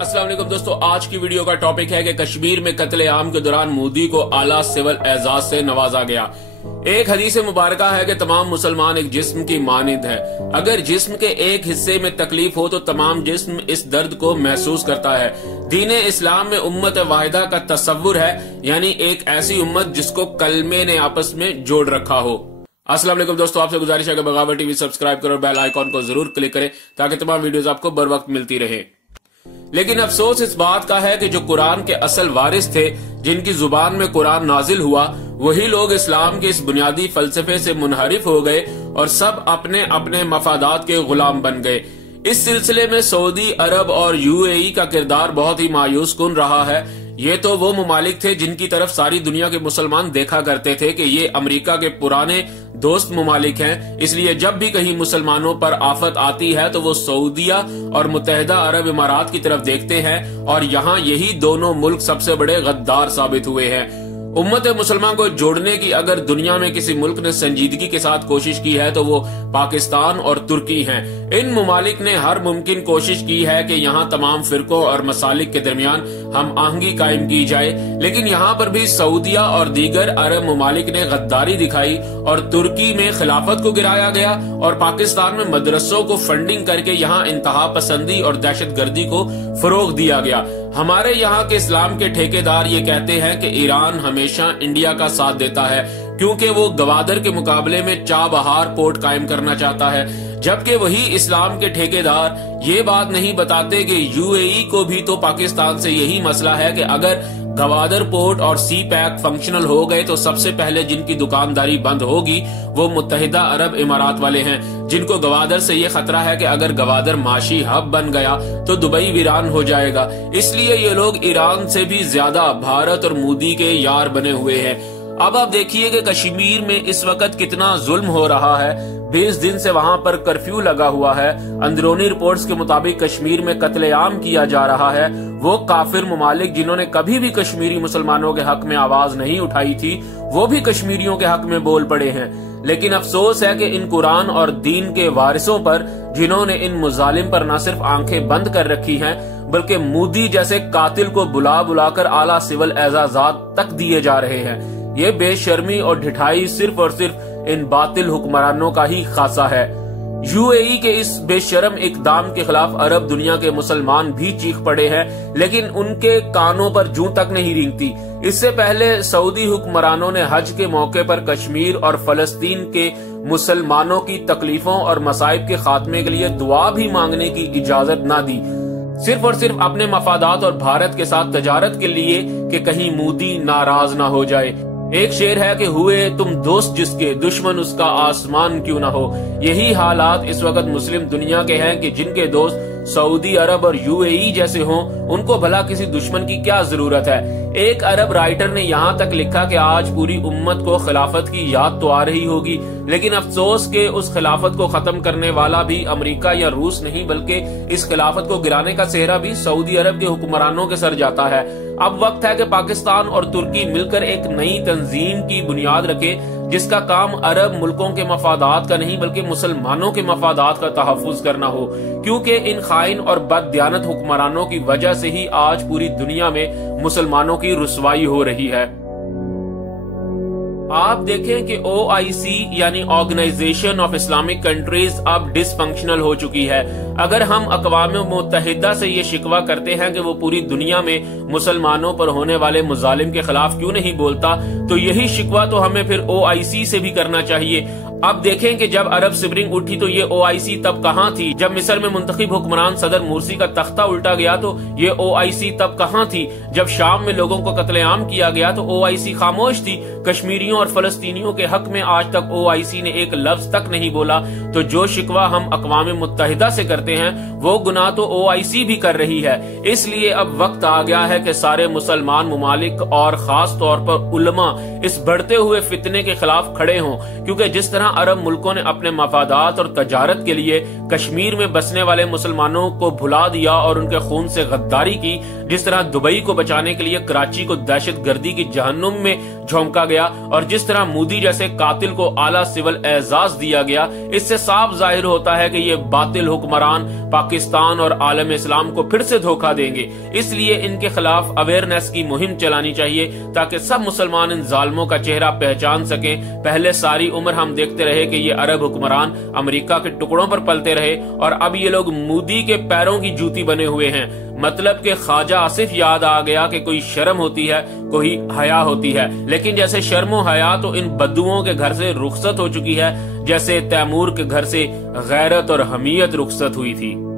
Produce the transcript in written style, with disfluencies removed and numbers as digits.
अस्सलाम वालेकुम दोस्तों, आज की वीडियो का टॉपिक है कि कश्मीर में कत्ले-आम के दौरान मोदी को आला सिविल एजाज से नवाजा गया। एक हदीस मुबारका है कि तमाम मुसलमान एक जिस्म की मानिंद है। अगर जिस्म के एक हिस्से में तकलीफ हो तो तमाम जिस्म इस दर्द को महसूस करता है। दीन इस्लाम में उम्मत वाहिदा का तस्वुर है, यानी एक ऐसी उम्मत जिसको कलमे ने आपस में जोड़ रखा हो। अस्सलाम वालेकुम दोस्तों, आपसे गुजारिश है कि बगावत टीवी सब्सक्राइब करो और बेल आइकॉन को जरूर क्लिक करें ताकि तमाम वीडियोस आपको बर वक्त मिलती रहे। लेकिन अफसोस इस बात का है कि जो कुरान के असल वारिस थे, जिनकी जुबान में कुरान नाजिल हुआ, वही लोग इस्लाम के इस बुनियादी फलसफे से मुनहरिफ हो गए और सब अपने अपने मफादात के गुलाम बन गए। इस सिलसिले में सऊदी अरब और यूएई का किरदार बहुत ही मायूस कुन रहा है। ये तो वो मुमालिक थे जिनकी तरफ सारी दुनिया के मुसलमान देखा करते थे कि ये अमेरिका के पुराने दोस्त मुमालिक हैं, इसलिए जब भी कहीं मुसलमानों पर आफत आती है तो वो सऊदिया और मुत्तहिदा अरब इमारात की तरफ देखते हैं और यहाँ यही दोनों मुल्क सबसे बड़े गद्दार साबित हुए हैं। उम्मत मुसलमान को जोड़ने की अगर दुनिया में किसी मुल्क ने संजीदगी के साथ कोशिश की है तो वो पाकिस्तान और तुर्की हैं। इन मुमालिक ने हर मुमकिन कोशिश की है कि यहाँ तमाम फिरकों और मसालिक के दरमियान हम आहंगी कायम की जाए, लेकिन यहाँ पर भी सऊदिया और दीगर अरब मुमालिक ने गद्दारी दिखाई और तुर्की में खिलाफत को गिराया गया और पाकिस्तान में मदरसों को फंडिंग करके यहाँ इंतहा पसंदी और दहशत गर्दी को फरोग दिया गया। हमारे यहाँ के इस्लाम के ठेकेदार ये कहते हैं कि ईरान हमेशा इंडिया का साथ देता है क्योंकि वो गवादर के मुकाबले में चाबहार पोर्ट कायम करना चाहता है, जबकि वही इस्लाम के ठेकेदार ये बात नहीं बताते कि यूएई को भी तो पाकिस्तान से यही मसला है कि अगर गवादर पोर्ट और सी पैक फंक्शनल हो गए तो सबसे पहले जिनकी दुकानदारी बंद होगी वो मुत्तहिदा अरब इमारात वाले हैं, जिनको गवादर से ये खतरा है कि अगर गवादर माशी हब बन गया तो दुबई वीरान हो जाएगा। इसलिए ये लोग ईरान से भी ज्यादा भारत और मोदी के यार बने हुए हैं। अब आप देखिए कि कश्मीर में इस वक्त कितना जुल्म हो रहा है। 20 दिन से वहां पर कर्फ्यू लगा हुआ है। अंदरूनी रिपोर्ट्स के मुताबिक कश्मीर में कत्लेआम किया जा रहा है। वो काफिर मुमालिक जिन्होंने कभी भी कश्मीरी मुसलमानों के हक में आवाज नहीं उठाई थी, वो भी कश्मीरियों के हक में बोल पड़े हैं। लेकिन अफसोस है कि इन कुरान और दीन के वारिसों पर, जिन्होंने इन मुजालिम पर न सिर्फ आंखें बंद कर रखी हैं बल्कि मोदी जैसे कातिल को बुला बुलाकर आला सिविल एजाजात तक दिए जा रहे हैं, ये बेशर्मी और ढिठाई सिर्फ और सिर्फ इन बातिल हुक्मरानों का ही खासा है। यूएई के इस बेशरम इकदाम के खिलाफ अरब दुनिया के मुसलमान भी चीख पड़े हैं, लेकिन उनके कानों पर जूं तक नहीं रेंगती। इससे पहले सऊदी हुक्मरानों ने हज के मौके पर कश्मीर और फलस्तीन के मुसलमानों की तकलीफों और मसाइब के खात्मे के लिए दुआ भी मांगने की इजाजत न दी, सिर्फ और सिर्फ अपने मफादात और भारत के साथ तजारत के लिए कि कहीं मोदी नाराज ना हो जाए। एक शेर है कि हुए तुम दोस्त जिसके, दुश्मन उसका आसमान क्यों ना हो। यही हालात इस वक्त मुस्लिम दुनिया के हैं कि जिनके दोस्त सऊदी अरब और यूएई जैसे हों, उनको भला किसी दुश्मन की क्या जरूरत है। एक अरब राइटर ने यहाँ तक लिखा कि आज पूरी उम्मत को खिलाफत की याद तो आ रही होगी, लेकिन अफसोस के उस खिलाफत को खत्म करने वाला भी अमेरिका या रूस नहीं, बल्कि इस खिलाफत को गिराने का सेहरा भी सऊदी अरब के हुक्मरानों के सर जाता है। अब वक्त है कि पाकिस्तान और तुर्की मिलकर एक नई तंजीम की बुनियाद रखे, जिसका काम अरब मुल्कों के मफादात का नहीं बल्कि मुसलमानों के मफादात का तहफ़्फ़ुज़ करना हो, क्योंकि इन खाइन और बददियानत हुक्मरानों की वजह से ही आज पूरी दुनिया में मुसलमानों की रुसवाई हो रही है। आप देखें कि OIC यानी ऑर्गेनाइजेशन ऑफ इस्लामिक कंट्रीज अब डिसफंक्शनल हो चुकी है। अगर हम अक़वाम मुत्तहिदा से ये शिकवा करते हैं कि वो पूरी दुनिया में मुसलमानों पर होने वाले मुजालिम के खिलाफ क्यों नहीं बोलता, तो यही शिकवा तो हमें फिर OIC से भी करना चाहिए। अब देखें कि जब अरब स्प्रिंग उठी तो ये OIC तब कहाँ थी। जब मिस्र में मुंतखब हुक्मरान सदर मुर्सी का तख्ता उल्टा गया तो ये OIC तब कहाँ थी। जब शाम में लोगों को कत्लेआम किया गया तो OIC खामोश थी। कश्मीरियों और फलस्तीनियों के हक में आज तक OIC ने एक लफ्ज तक नहीं बोला। तो जो शिकवा हम अक़वाम मुत्तहिदा से करते हैं वो गुनाह तो OIC भी कर रही है। इसलिए अब वक्त आ गया है कि सारे मुसलमान मुमालिक और खास तौर पर उलमा इस बढ़ते हुए फितने के खिलाफ खड़े हों, क्योंकि जिस तरह अरब मुल्कों ने अपने मफादात और तजारत के लिए कश्मीर में बसने वाले मुसलमानों को भुला दिया और उनके खून से गद्दारी की, जिस तरह दुबई को बचाने के लिए कराची को दहशत गर्दी की जहन्नुम में झोंका गया और जिस तरह मोदी जैसे कातिल को आला सिविल एजाज दिया गया, इससे साफ जाहिर होता है कि ये बातिल हुक्मरान पाकिस्तान और आलम इस्लाम को फिर से धोखा देंगे। इसलिए इनके खिलाफ अवेयरनेस की मुहिम चलानी चाहिए ताकि सब मुसलमान इन जालिमों का चेहरा पहचान सकें। पहले सारी उम्र हम देखते रहे कि ये अरब हुक्मरान अमेरिका के टुकड़ों पर पलते रहे और अब ये लोग मोदी के पैरों की जूती बने हुए हैं। मतलब कि ख्वाजा आसिफ याद आ गया कि कोई शर्म होती है, कोई हया होती है, लेकिन जैसे शर्म हया तो इन बद्दुओं के घर से रुखसत हो चुकी है, जैसे तैमूर के घर से गैरत और हमीयत रुखसत हुई थी।